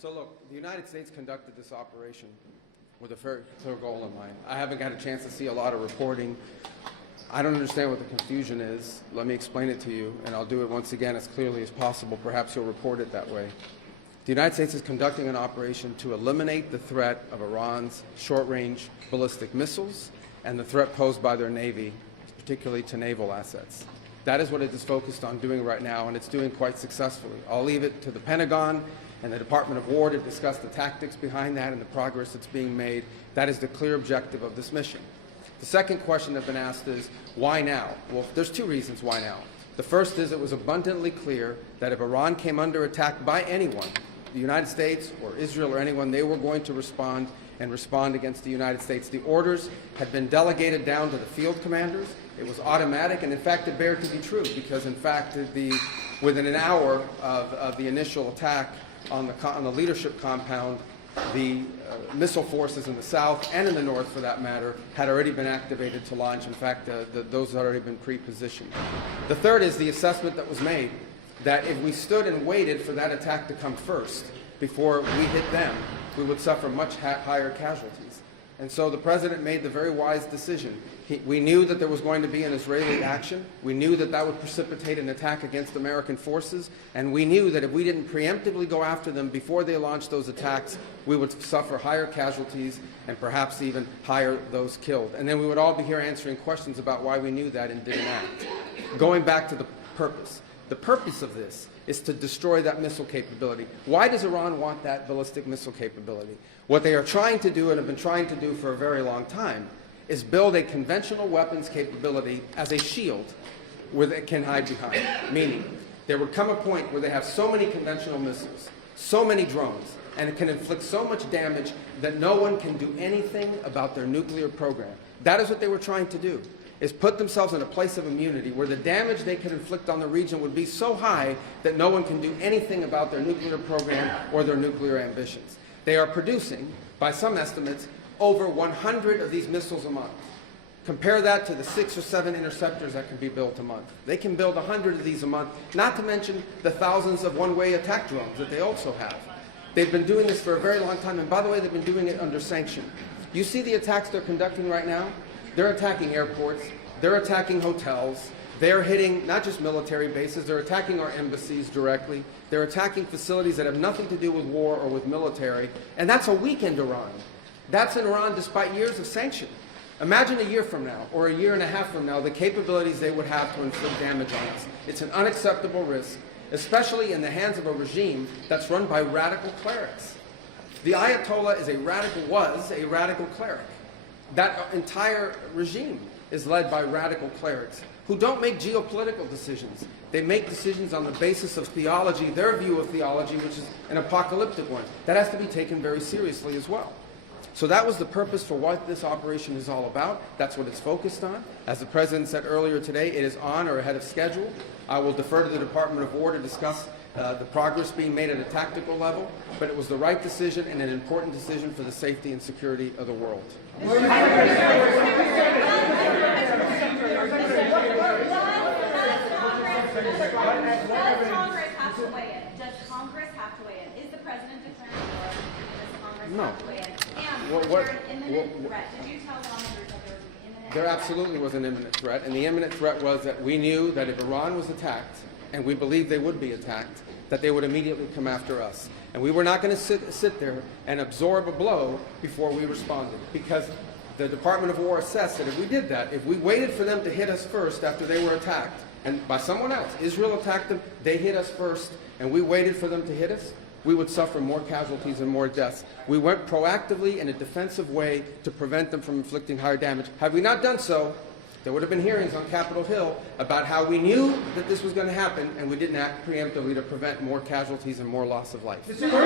So look, the United States conducted this operation with a very clear goal in mind. I haven't got a chance to see a lot of reporting. I don't understand what the confusion is. Let me explain it to you, and I'll do it once again as clearly as possible. Perhaps you'll report it that way. The United States is conducting an operation to eliminate the threat of Iran's short-range ballistic missiles and the threat posed by their Navy, particularly to naval assets. That is what it is focused on doing right now, and it's doing quite successfully. I'll leave it to the Pentagon and the Department of War to discuss the tactics behind that and the progress that's being made. That is the clear objective of this mission. The second question that's been asked is, why now? Well, there's two reasons why now. The first is it was abundantly clear that if Iran came under attack by anyone, the United States or Israel or anyone, they were going to respond and respond against the United States. The orders had been delegated down to the field commanders. It was automatic, and in fact it bared to be true because in fact within an hour of the initial attack on the leadership compound, the missile forces in the south and in the north, for that matter, had already been activated to launch. In fact, those had already been pre-positioned. The third is the assessment that was made that if we stood and waited for that attack to come first before we hit them, we would suffer much higher casualties. And so the President made the very wise decision. We knew that there was going to be an Israeli action. We knew that that would precipitate an attack against American forces. And we knew that if we didn't preemptively go after them before they launched those attacks, we would suffer higher casualties and perhaps even higher those killed. And then we would all be here answering questions about why we knew that and didn't act. Going back to the purpose. The purpose of this is to destroy that missile capability. Why does Iran want that ballistic missile capability? What they are trying to do and have been trying to do for a very long time is build a conventional weapons capability as a shield where they can hide behind. Meaning, there would come a point where they have so many conventional missiles, so many drones, and it can inflict so much damage that no one can do anything about their nuclear program. That is what they were trying to do, is put themselves in a place of immunity where the damage they could inflict on the region would be so high that no one can do anything about their nuclear program or their nuclear ambitions. They are producing, by some estimates, over 100 of these missiles a month. Compare that to the 6 or 7 interceptors that can be built a month. They can build 100 of these a month, not to mention the thousands of one-way attack drones that they also have. They've been doing this for a very long time, and by the way, they've been doing it under sanction. You see the attacks they're conducting right now? They're attacking airports, they're attacking hotels, they're hitting not just military bases, they're attacking our embassies directly, they're attacking facilities that have nothing to do with war or with military, and that's a weakened Iran. That's in Iran despite years of sanction. Imagine a year from now, or a year and a half from now, the capabilities they would have to inflict damage on us. It's an unacceptable risk, especially in the hands of a regime that's run by radical clerics. The Ayatollah was a radical cleric. That entire regime is led by radical clerics who don't make geopolitical decisions. They make decisions on the basis of theology, their view of theology, which is an apocalyptic one. That has to be taken very seriously as well. So that was the purpose for what this operation is all about. That's what it's focused on. As the President said earlier today, it is on or ahead of schedule. I will defer to the Department of War to discuss the progress being made at a tactical level, but it was the right decision and an important decision for the safety and security of the world. Does Congress have to weigh in? Is the President declaring war? Does Congress No. have to weigh in? And was there an imminent threat? Did you tell lawmakers that there was an imminent threat? There absolutely was an imminent threat, and the imminent threat was that we knew that if Iran was attacked, and we believed they would be attacked, that they would immediately come after us. And we were not going to sit there and absorb a blow before we responded, because the Department of War assessed that if we did that, if we waited for them to hit us first after they were attacked, and by someone else, Israel attacked them, they hit us first, and we waited for them to hit us, we would suffer more casualties and more deaths. We went proactively in a defensive way to prevent them from inflicting higher damage. Had we not done so, there would have been hearings on Capitol Hill about how we knew that this was going to happen and we didn't act preemptively to prevent more casualties and more loss of life. The U.S.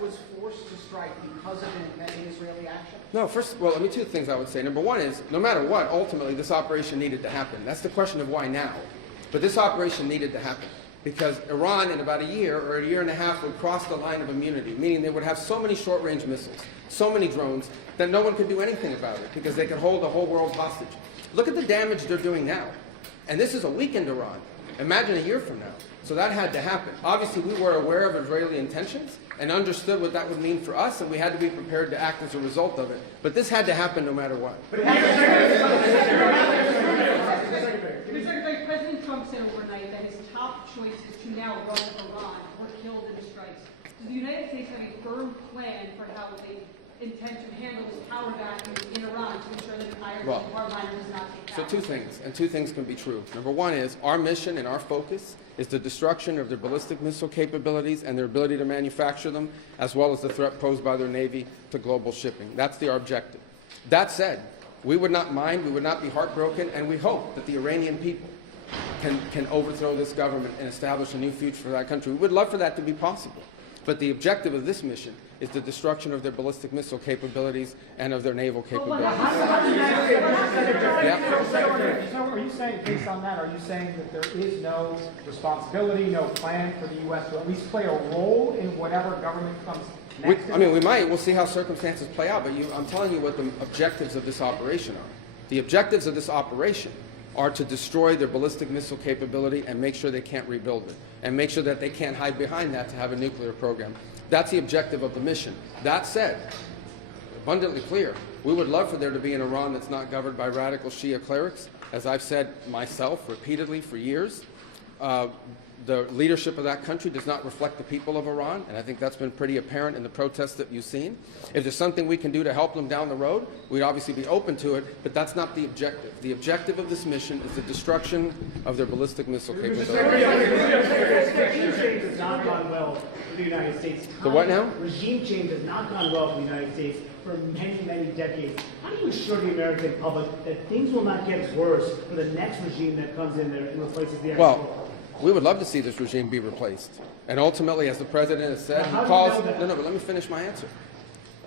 was forced to strike because of an impending Israeli action? No, well, let me two things I would say. Number one is, no matter what, ultimately this operation needed to happen. That's the question of why now. But this operation needed to happen because Iran in about a year or a year and a half would cross the line of immunity, meaning they would have so many short-range missiles, so many drones, that no one could do anything about it because they could hold the whole world hostage. Look at the damage they're doing now. And this is a weakened Iran. Imagine a year from now. So that had to happen. Obviously, we were aware of Israeli intentions and understood what that would mean for us, and we had to be prepared to act as a result of it. But this had to happen no matter what. Mr. Secretary, President Trump said overnight that his top choices to now run Iran were killed in the strikes. Does the United States have a firm plan for how they intend to handle this power vacuum in Iran to ensure that the Iranian hardliner does not take So power? two things, and two things can be true. Number one is our mission and our focus is the destruction of their ballistic missile capabilities and their ability to manufacture them, as well as the threat posed by their Navy to global shipping. That's our objective. That said, we would not mind, we would not be heartbroken, and we hope that the Iranian people can overthrow this government and establish a new future for that country. We would love for that to be possible. But the objective of this mission is the destruction of their ballistic missile capabilities and of their naval capabilities. So are you saying, based on that, are you saying that there is no responsibility, no plan for the U.S. to at least play a role in whatever government comes next? We might. We'll see how circumstances play out. But I'm telling you what the objectives of this operation are. The objectives of this operation are to destroy their ballistic missile capability and make sure they can't rebuild it, and make sure that they can't hide behind that to have a nuclear program. That's the objective of the mission. That said, abundantly clear, we would love for there to be an Iran that's not governed by radical Shia clerics. As I've said myself repeatedly for years, the leadership of that country does not reflect the people of Iran, and I think that's been pretty apparent in the protests that you've seen. If there's something we can do to help them down the road, we'd obviously be open to it, but that's not the objective. The objective of this mission is the destruction of their ballistic missile capabilities. Regime change has not gone well for the United States. The what now? Regime change has not gone well for the United States for many, many decades. How do you assure the American public that things will not get worse for the next regime that comes in there and replaces the actual? Well, we would love to see this regime be replaced. And ultimately, as the president has said, he calls... No, but let me finish my answer.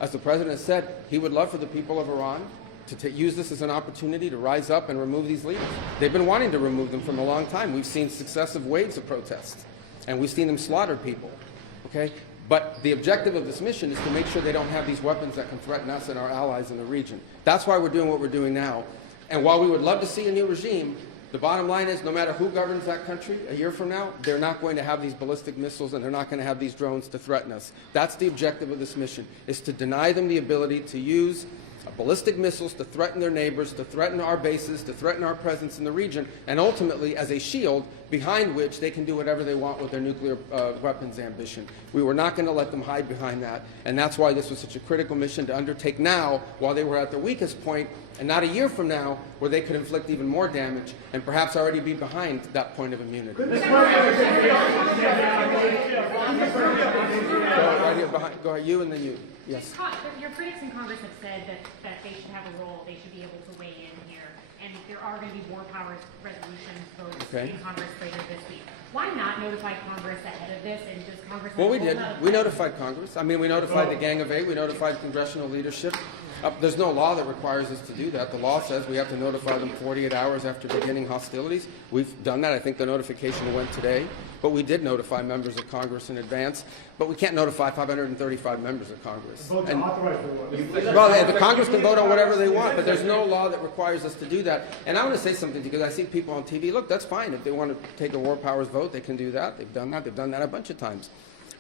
As the president has said, he would love for the people of Iran to use this as an opportunity to rise up and remove these leaders. They've been wanting to remove them from a long time. We've seen successive waves of protests, and we've seen them slaughter people. Okay? But the objective of this mission is to make sure they don't have these weapons that can threaten us and our allies in the region. That's why we're doing what we're doing now. And while we would love to see a new regime, the bottom line is no matter who governs that country a year from now, they're not going to have these ballistic missiles and they're not going to have these drones to threaten us. That's the objective of this mission, is to deny them the ability to use ballistic missiles to threaten their neighbors, to threaten our bases, to threaten our presence in the region, and ultimately as a shield behind which they can do whatever they want with their nuclear weapons ambition. We were not going to let them hide behind that, and that's why this was such a critical mission to undertake now while they were at their weakest point, and not a year from now where they could inflict even more damage and perhaps already be behind that point of immunity. Go right here behind. Go ahead, you and then you. Yes. Your critics in Congress have said that they should have a role, they should be able to weigh in here, and there are going to be war powers resolutions votes in Congress later this week. Why not notify Congress ahead of this, and does Congress... Well, we did. We notified Congress. I mean, we notified the Gang of Eight. We notified congressional leadership. There's no law that requires us to do that. The law says we have to notify them 48 hours after beginning hostilities. We've done that. I think the notification went today. But we did notify members of Congress in advance. But we can't notify 535 members of Congress. Vote to authorize the war. Well, the Congress can vote on whatever they want, but there's no law that requires us to do that. And I want to say something because I see people on TV. Look, that's fine. If they want to take a war powers vote, they can do that. They've done that. They've done that a bunch of times.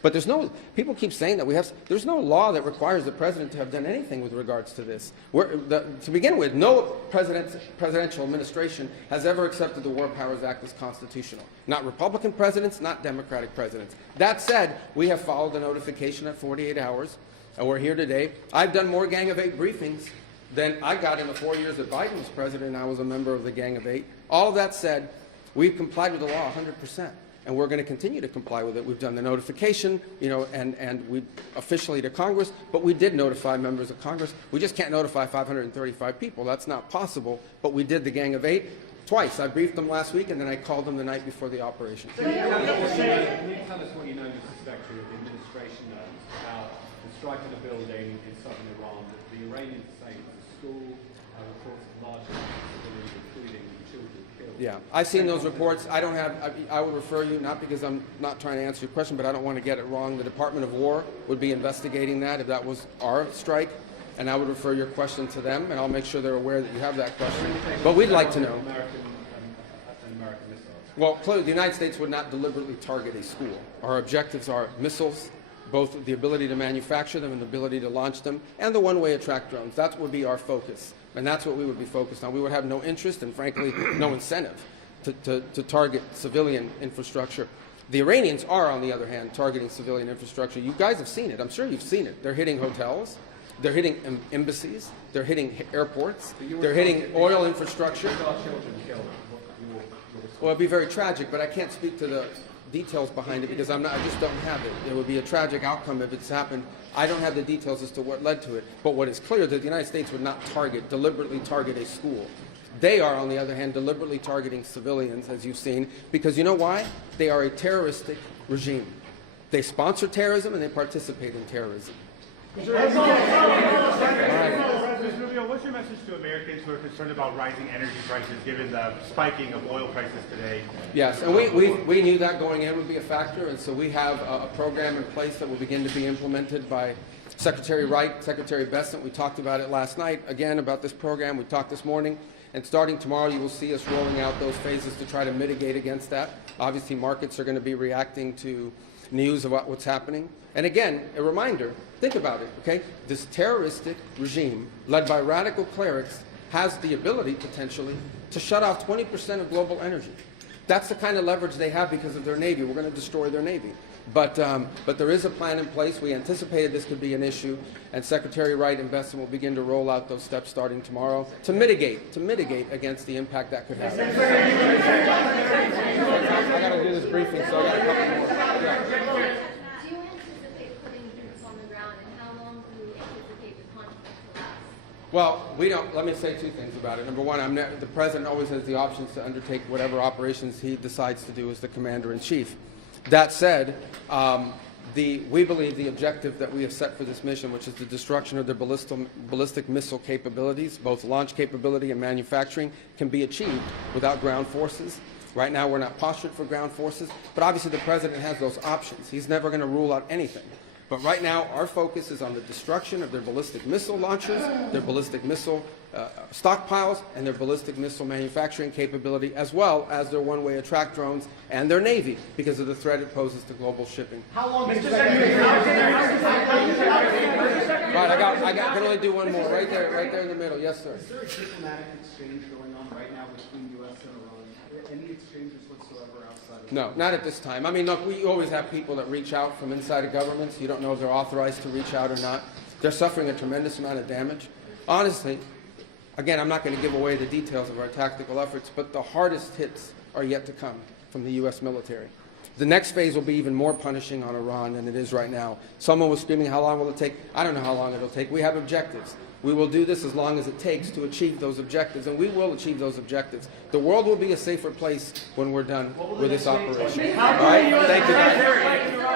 But there's no, people keep saying that there's no law that requires the president to have done anything with regards to this. To begin with, no presidential administration has ever accepted the War Powers Act as constitutional. Not Republican presidents, not Democratic presidents. That said, we have followed the notification at 48 hours, and we're here today. I've done more Gang of Eight briefings than I got in the 4 years that Biden was president and I was a member of the Gang of Eight. All of that said, we've complied with the law 100%. And we're going to continue to comply with it. We've done the notification, and we officially to Congress, but we did notify members of Congress. We just can't notify 535 people. That's not possible, but we did the Gang of Eight twice. I briefed them last week, and then I called them the night before the operation. Can you tell us what you know, Mr. Secretary, of the administration knows about the strike at a building in southern Iran that the Iranians say was a school, reports of large civilians, including children killed? Yeah, I've seen those reports. I would refer you, not because I'm not trying to answer your question, but I don't want to get it wrong. The Department of War would be investigating that if that was our strike, and I would refer your question to them, and I'll make sure they're aware that you have that question. But we'd like to know. American missiles. Well, clearly, the United States would not deliberately target a school. Our objectives are missiles, both the ability to manufacture them and the ability to launch them, and the one-way attract drones. That would be our focus, and that's what we would be focused on. We would have no interest and, frankly, no incentive to target civilian infrastructure. The Iranians are, on the other hand, targeting civilian infrastructure. You guys have seen it. I'm sure you've seen it. They're hitting hotels. They're hitting embassies. They're hitting airports. They're hitting oil infrastructure. Well, it'd be very tragic, but I can't speak to the details behind it because I just don't have it. It would be a tragic outcome if it's happened. I don't have the details as to what led to it. But what is clear is that the United States would not deliberately target a school. They are, on the other hand, deliberately targeting civilians, as you've seen, because you know why? They are a terroristic regime. They sponsor terrorism and they participate in terrorism. President Rubio, what's your message to Americans who are concerned about rising energy prices given the spiking of oil prices today? Yes, and we knew that going in would be a factor, and so we have a program in place that will begin to be implemented by Secretary Wright, Secretary Bessent. We talked about it last night, again, about this program. We talked this morning. And starting tomorrow, you will see us rolling out those phases to try to mitigate against that. Obviously, markets are going to be reacting to news about what's happening. And again, a reminder, think about it, okay? This terroristic regime, led by radical clerics, has the ability, potentially, to shut off 20% of global energy. That's the kind of leverage they have because of their Navy. We're going to destroy their Navy. But there is a plan in place. We anticipated this could be an issue, and Secretary Wright and Bessent will begin to roll out those steps starting tomorrow to mitigate against the impact that could have. I got to do this briefing, so I got a couple more. Yeah. Do you anticipate putting boots on the ground, and how long do you anticipate the conflict to last? Well, we don't. Let me say two things about it. Number one, the president always has the options to undertake whatever operations he decides to do as the commander-in-chief. That said, we believe the objective that we have set for this mission, which is the destruction of their ballistic missile capabilities, both launch capability and manufacturing, can be achieved without ground forces. Right now, we're not postured for ground forces, but obviously the president has those options. He's never going to rule out anything. But right now, our focus is on the destruction of their ballistic missile launchers, their ballistic missile stockpiles, and their ballistic missile manufacturing capability, as well as their one-way attract drones and their Navy, because of the threat it poses to global shipping. How long is Right, I can only do one more. Right there in the middle. Yes, sir. Is there a diplomatic exchange going on right now between U.S. and Iran? Any exchanges whatsoever outside of No, not at this time. I mean, look, we always have people that reach out from inside of governments. You don't know if they're authorized to reach out or not. They're suffering a tremendous amount of damage. Honestly, again, I'm not going to give away the details of our tactical efforts, but the hardest hits are yet to come from the U.S. military. The next phase will be even more punishing on Iran than it is right now. Someone was screaming, how long will it take? I don't know how long it'll take. We have objectives. We will do this as long as it takes to achieve those objectives, and we will achieve those objectives. The world will be a safer place when we're done with this operation. All right? Thank you.